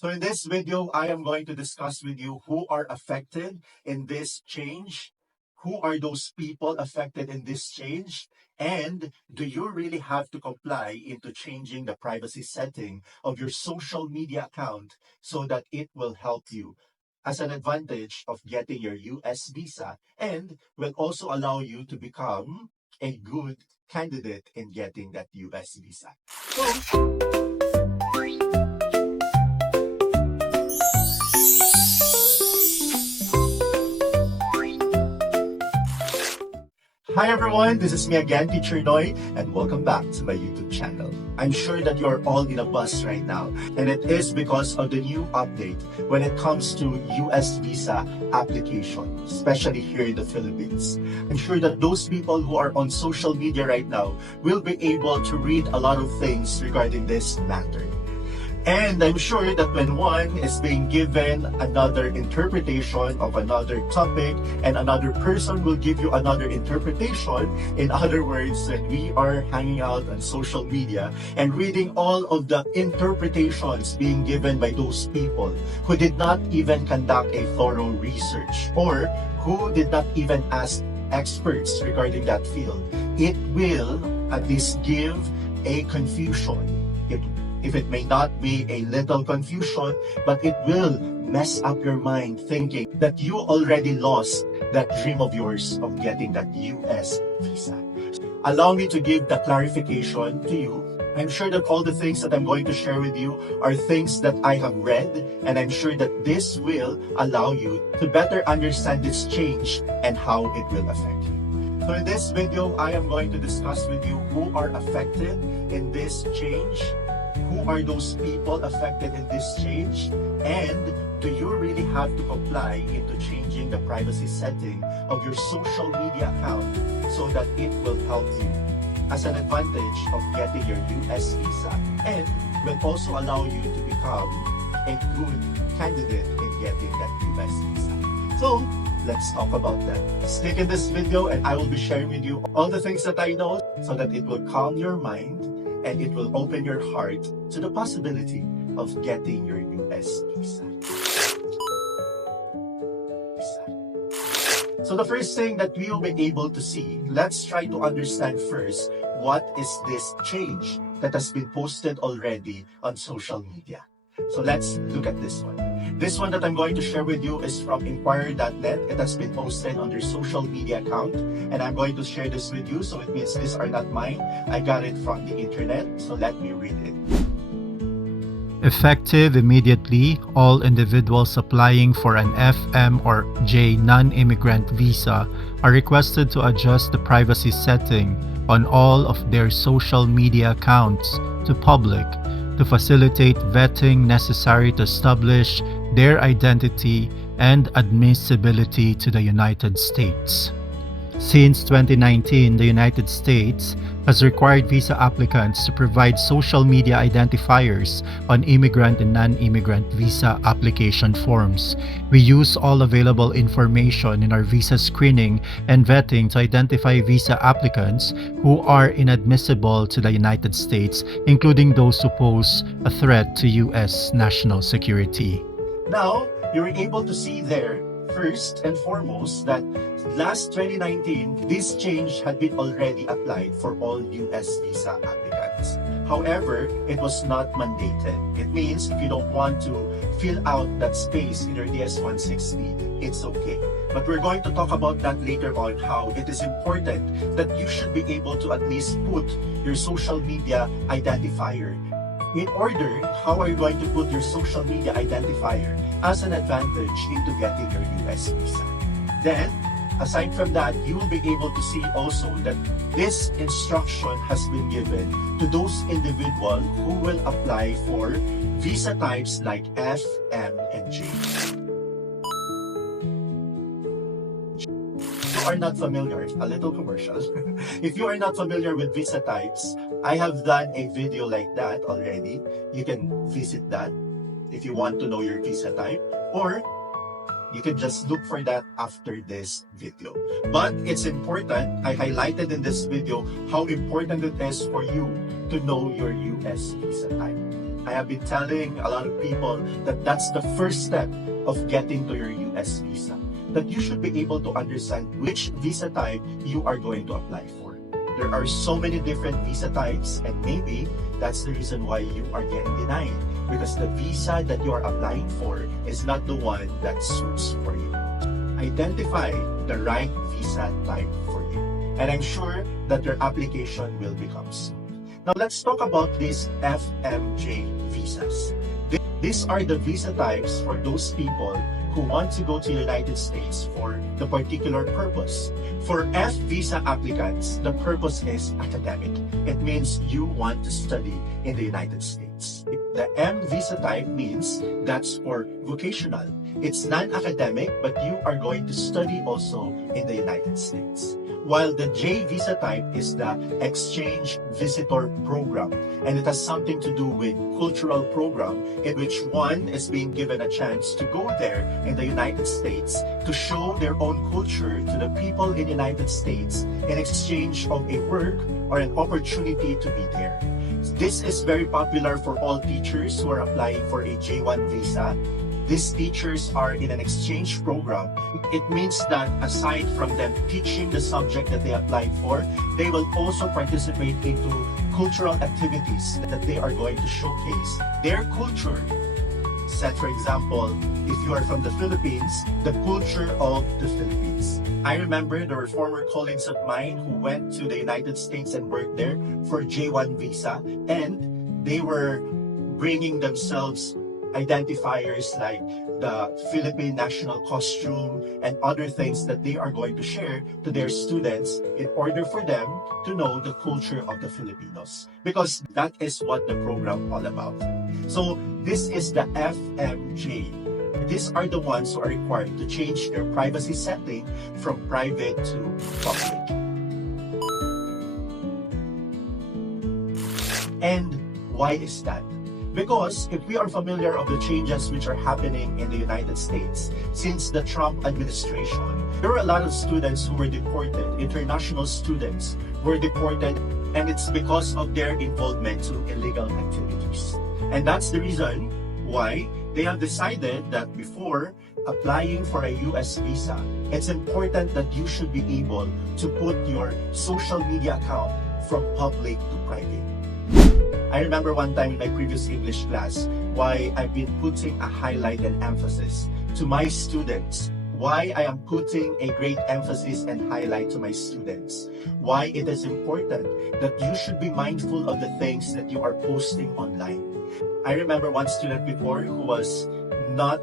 So in this video, I am going to discuss with you who are affected in this change. Who are those people affected in this change? And do you really have to comply into changing the privacy setting of your social media account so that it will help you as an advantage of getting your US visa and will also allow you to become a good candidate in getting that US visa? So, hi everyone, this is me again, Teacher Noy, and welcome back to my YouTube channel. I'm sure that you're all in a bus right now, and it is because of the new update when it comes to US visa application, especially here in the Philippines. I'm sure that those people who are on social media right now will be able to read a lot of things regarding this matter. And I'm sure that when one is being given another interpretation of another topic and another person will give you another interpretation, in other words, when we are hanging out on social media and reading all of the interpretations being given by those people who did not even conduct a thorough research or who did not even ask experts regarding that field, it will at least give a confusion. If it may not be a little confusion, but it will mess up your mind thinking that you already lost that dream of yours of getting that US visa. Allow me to give the clarification to you. I'm sure that all the things that I'm going to share with you are things that I have read, and I'm sure that this will allow you to better understand this change and how it will affect you. So in this video, I am going to discuss with you who are affected in this change. Who are those people affected in this change? And do you really have to comply into changing the privacy setting of your social media account so that it will help you as an advantage of getting your US visa and will also allow you to become a good candidate in getting that US visa? So let's talk about that. Stick in this video and I will be sharing with you all the things that I know so that it will calm your mind and it will open your heart to the possibility of getting your US visa. So the first thing that we will be able to see, let's try to understand first what is this change that has been posted already on social media. So let's look at this one. This one that I'm going to share with you is from Inquirer.net. It has been posted on their social media account, and I'm going to share this with you, so it means these are not mine. I got it from the internet, so let me read it. Effective immediately, all individuals applying for an FM or J non-immigrant visa are requested to adjust the privacy setting on all of their social media accounts to public to facilitate vetting necessary to establish their identity and admissibility to the United States. Since 2019, the United States has required visa applicants to provide social media identifiers on immigrant and non-immigrant visa application forms. We use all available information in our visa screening and vetting to identify visa applicants who are inadmissible to the United States, including those who pose a threat to U.S. national security. Now, you're able to see there, first and foremost, that last 2019, this change had been already applied for all US visa applicants. However, it was not mandated. It means if you don't want to fill out that space in your DS-160, it's okay. But we're going to talk about that later on, how it is important that you should be able to at least put your social media identifier. In order, how are you going to put your social media identifier as an advantage into getting your US visa? Then, aside from that, you will be able to see also that this instruction has been given to those individuals who will apply for visa types like F, M, and J. If you are not familiar, a little commercial. If you are not familiar with visa types, I have done a video like that already. You can visit that if you want to know your visa type, or you can just look for that after this video. But it's important, I highlighted in this video how important it is for you to know your US visa type. I have been telling a lot of people that that's the first step of getting to your US visa. That you should be able to understand which visa type you are going to apply for. There are so many different visa types, and maybe that's the reason why you are getting denied, because the visa that you are applying for is not the one that suits for you. Identify the right visa type for you, and I'm sure that your application will become smooth. Now let's talk about these FMJ visas. These are the visa types for those people who want to go to the United States for the particular purpose. For F visa applicants, the purpose is academic. It means you want to study in the United States. The M visa type means that's for vocational. It's non-academic, but you are going to study also in the United States. While the J visa type is the exchange visitor program, and it has something to do with cultural program in which one is being given a chance to go there in the United States to show their own culture to the people in the United States in exchange of a work or an opportunity to be there. This is very popular for all teachers who are applying for a J1 visa. These teachers are in an exchange program. It means that aside from them teaching the subject that they applied for, they will also participate into cultural activities that they are going to showcase their culture. Set for example, if you are from the Philippines, the culture of the Philippines. I remember there were former colleagues of mine who went to the United States and worked there for J1 visa, and they were bringing themselves identifiers like the Philippine national costume and other things that they are going to share to their students in order for them to know the culture of the Filipinos, because that is what the program all about. So this is the FMJ. These are the ones who are required to change their privacy setting from private to public. And why is that? Because if we are familiar of the changes which are happening in the United States since the Trump administration, there were a lot of students who were deported, international students were deported, and it's because of their involvement to illegal activities. And that's the reason why they have decided that before applying for a US visa, it's important that you should be able to put your social media account from public to private. I remember one time in my previous English class why I've been putting a highlight and emphasis to my students, why I am putting a great emphasis and highlight to my students, why it is important that you should be mindful of the things that you are posting online. I remember one student before who was not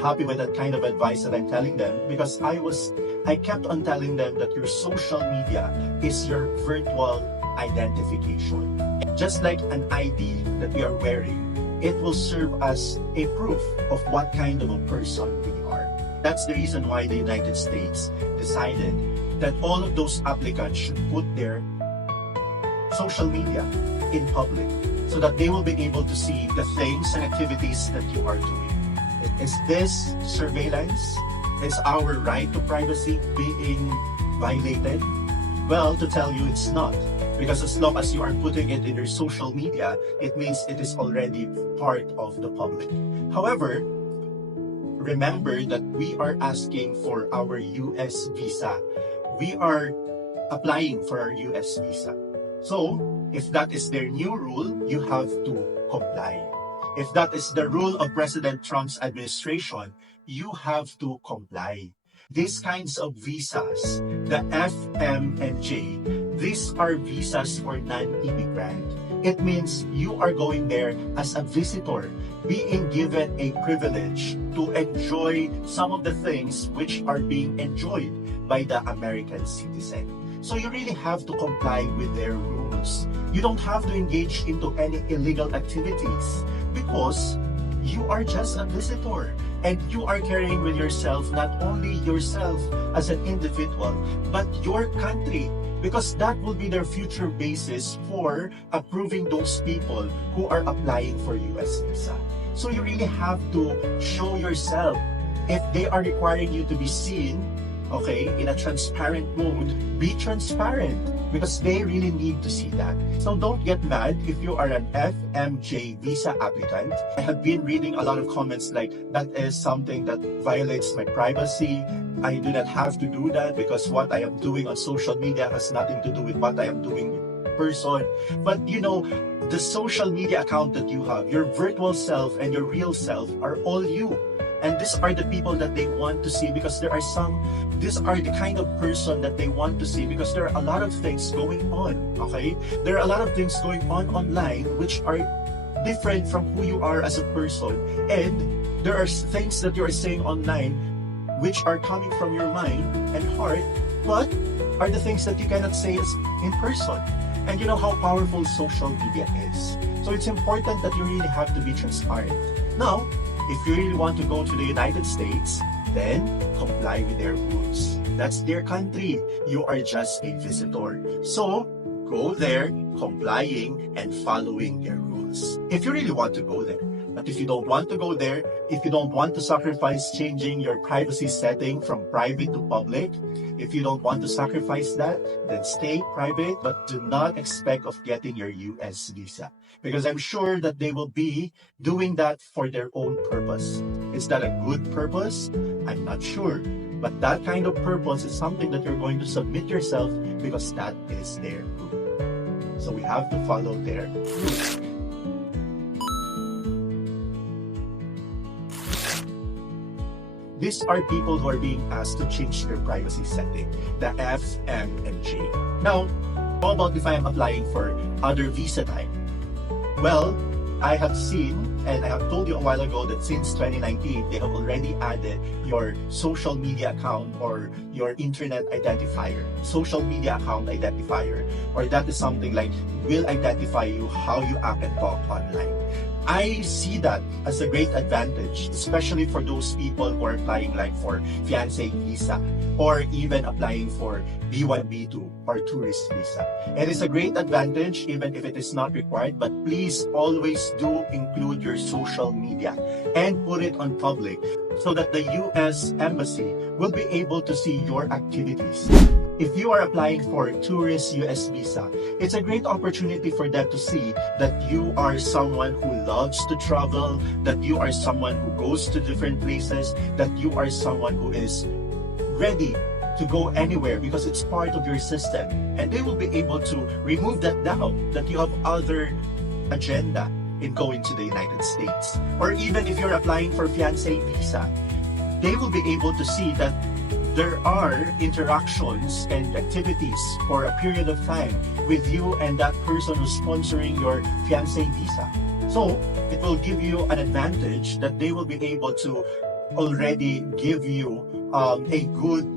happy with that kind of advice that I'm telling them, because I kept on telling them that your social media is your virtual identification. Just like an ID that we are wearing, it will serve as a proof of what kind of a person we are. That's the reason why the United States decided that all of those applicants should put their social media in public so that they will be able to see the things and activities that you are doing. Is this surveillance? Is our right to privacy being violated? Well, to tell you, it's not. Because as long as you are putting it in your social media, it means it is already part of the public. However, remember that we are asking for our US visa. We are applying for our US visa. So, if that is their new rule, you have to comply. If that is the rule of President Trump's administration, you have to comply. These kinds of visas, the F, M, and J, these are visas for non-immigrant. It means you are going there as a visitor, being given a privilege to enjoy some of the things which are being enjoyed by the American citizen. So you really have to comply with their rules. You don't have to engage into any illegal activities because you are just a visitor. And you are carrying with yourself not only yourself as an individual, but your country, because that will be their future basis for approving those people who are applying for US visa. So you really have to show yourself. If they are requiring you to be seen okay, in a transparent mode, be transparent because they really need to see that. So don't get mad if you are an FMJ visa applicant. I have been reading a lot of comments like, that is something that violates my privacy. I do not have to do that because what I am doing on social media has nothing to do with what I am doing in person. But you know, the social media account that you have, your virtual self and your real self are all you. And these are the people that they want to see because these are the kind of person that they want to see because there are a lot of things going on, okay? There are a lot of things going on online which are different from who you are as a person. And there are things that you are saying online which are coming from your mind and heart, but are the things that you cannot say in person. And you know how powerful social media is. So it's important that you really have to be transparent. Now, if you really want to go to the United States, then comply with their rules. That's their country. You are just a visitor. So, go there, complying and following their rules. If you really want to go there. But if you don't want to go there, if you don't want to sacrifice changing your privacy setting from private to public, if you don't want to sacrifice that, then stay private, but do not expect of getting your US visa. Because I'm sure that they will be doing that for their own purpose. Is that a good purpose? I'm not sure. But that kind of purpose is something that you're going to submit yourself because that is their rule. So we have to follow their rules. These are people who are being asked to change their privacy setting, the F, M, and J. Now, how about if I am applying for other visa type? Well, I have seen, and I have told you a while ago that since 2019, they have already added your social media account or your internet identifier, social media account identifier, or that is something like will identify you how you act and talk online. I see that as a great advantage, especially for those people who are applying like for fiancé visa or even applying for B1, B2 or tourist visa. It is a great advantage even if it is not required, but please always do include your social media and put it on public so that the US Embassy will be able to see your activities. If you are applying for tourist US visa, it's a great opportunity for them to see that you are someone who loves to travel, that you are someone who goes to different places, that you are someone who is ready to go anywhere because it's part of your system. And they will be able to remove that doubt that you have other agenda in going to the United States. Or even if you're applying for fiancé visa, they will be able to see that there are interactions and activities for a period of time with you and that person who's sponsoring your fiancé visa. So it will give you an advantage that they will be able to already give you a good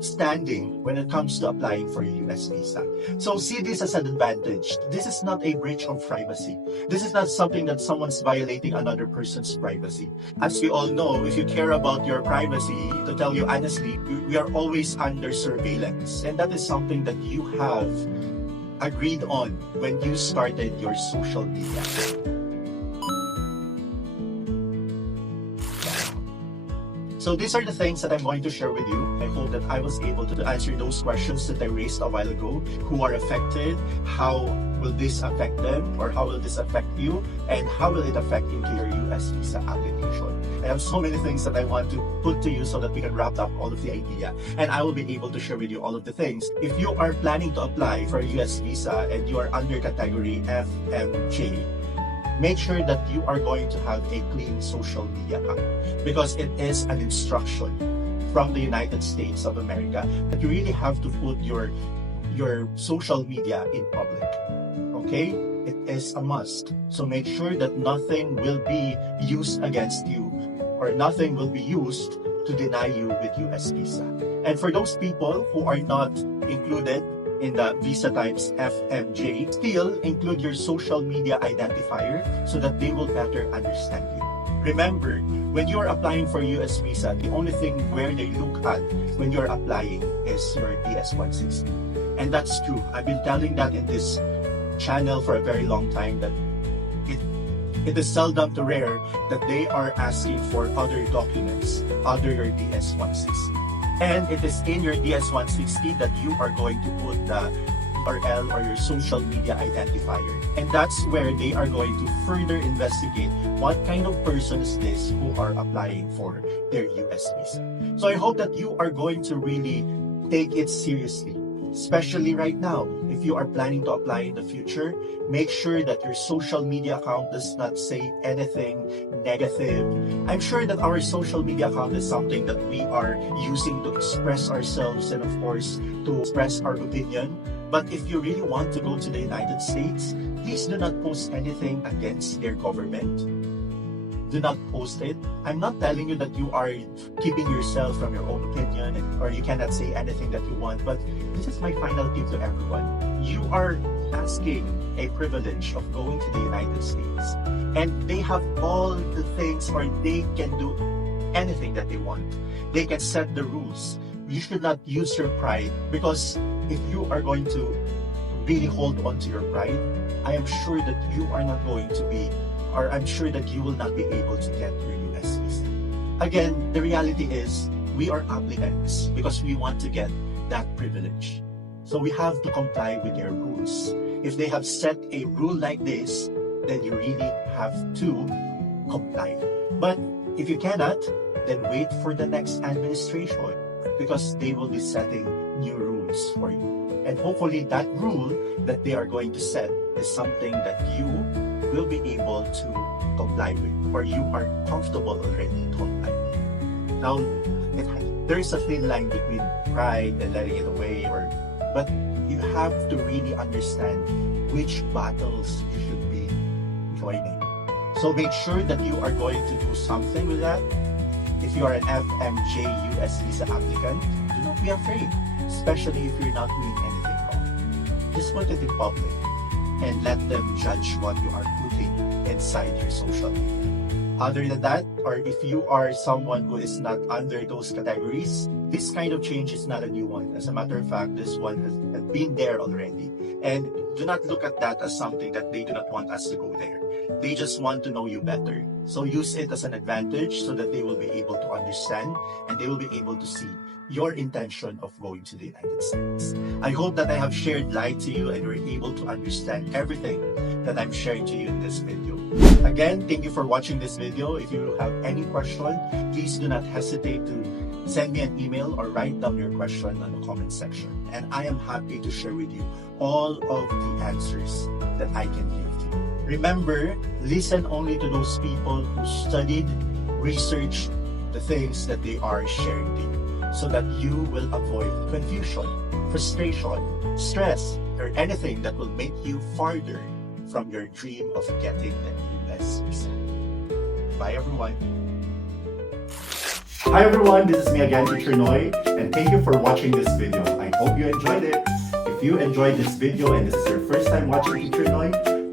standing when it comes to applying for a US visa. So see this as an advantage. This is not a breach of privacy. This is not something that someone's violating another person's privacy. As we all know, if you care about your privacy, to tell you honestly, we are always under surveillance. And that is something that you have agreed on when you started your social media. So these are the things that I'm going to share with you. I hope that I was able to answer those questions that I raised a while ago. Who are affected? How will this affect them? Or how will this affect you? And how will it affect into your US visa application? I have so many things that I want to put to you so that we can wrap up all of the idea. And I will be able to share with you all of the things. If you are planning to apply for a US visa and you are under category FMJ, make sure that you are going to have a clean social media account because it is an instruction from the United States of America that you really have to put your social media in public. Okay? It is a must. So make sure that nothing will be used against you or nothing will be used to deny you with US visa. And for those people who are not included in the visa types FMJ, still include your social media identifier so that they will better understand you. Remember, when you are applying for US visa, the only thing where they look at when you're applying is your DS-160. And that's true. I've been telling that in this channel for a very long time that it is seldom to rare that they are asking for other documents other your DS-160. And it is in your DS-160 that you are going to put the URL or your social media identifier. And that's where they are going to further investigate what kind of person is this who are applying for their US visa. So I hope that you are going to really take it seriously, especially right now. If you are planning to apply in the future, make sure that your social media account does not say anything negative. I'm sure that our social media account is something that we are using to express ourselves and of course to express our opinion. But if you really want to go to the United States, please do not post anything against their government. Do not post it. I'm not telling you that you are keeping yourself from your own opinion or you cannot say anything that you want, but this is my final tip to everyone. You are asking a privilege of going to the United States, and they have all the things, or they can do anything that they want. They can set the rules. You should not use your pride, because if you are going to really hold on to your pride, I am sure that you are not going to be, or I'm sure that you will not be able to get your US visa. Again, the reality is we are applicants because we want to get that privilege. So we have to comply with their rules. If they have set a rule like this, then you really have to comply. But if you cannot, then wait for the next administration, because they will be setting new rules for you. And hopefully that rule that they are going to set is something that you will be able to comply with, or you are comfortable already to comply with. Now, there is a thin line between pride and letting it away, but you have to really understand which battles you should be joining. So make sure that you are going to do something with that. If you are an FMJ US visa applicant, do not be afraid, especially if you're not doing anything wrong. Just put it in public and let them judge what you are putting inside your social media. Other than that, or if you are someone who is not under those categories, this kind of change is not a new one. As a matter of fact, this one has been there already. And do not look at that as something that they do not want us to go there. They just want to know you better. So use it as an advantage so that they will be able to understand and they will be able to see your intention of going to the United States. I hope that I have shared light to you and you're able to understand everything that I'm sharing to you in this video. Again, thank you for watching this video. If you have any question, please do not hesitate to send me an email or write down your question on the comment section. And I am happy to share with you all of the answers that I can give to you. Remember, listen only to those people who studied, researched the things that they are sharing to you, so that you will avoid confusion, frustration, stress, or anything that will make you farther from your dream of getting an US visa. Bye everyone. Hi everyone, this is me again, Teacher Noy, and thank you for watching this video. I hope you enjoyed it. If you enjoyed this video and this is your first time watching Teacher Noy,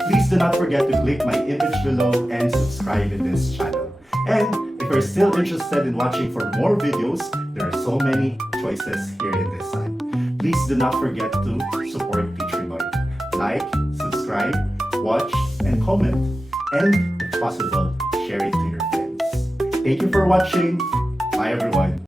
please do not forget to click my image below and subscribe in this channel. And if you're still interested in watching for more videos, there are so many choices here in this side. Please do not forget to support Teacher Noy. Like, subscribe, watch, and comment. And if possible, share it to your friends. Thank you for watching. Bye everyone.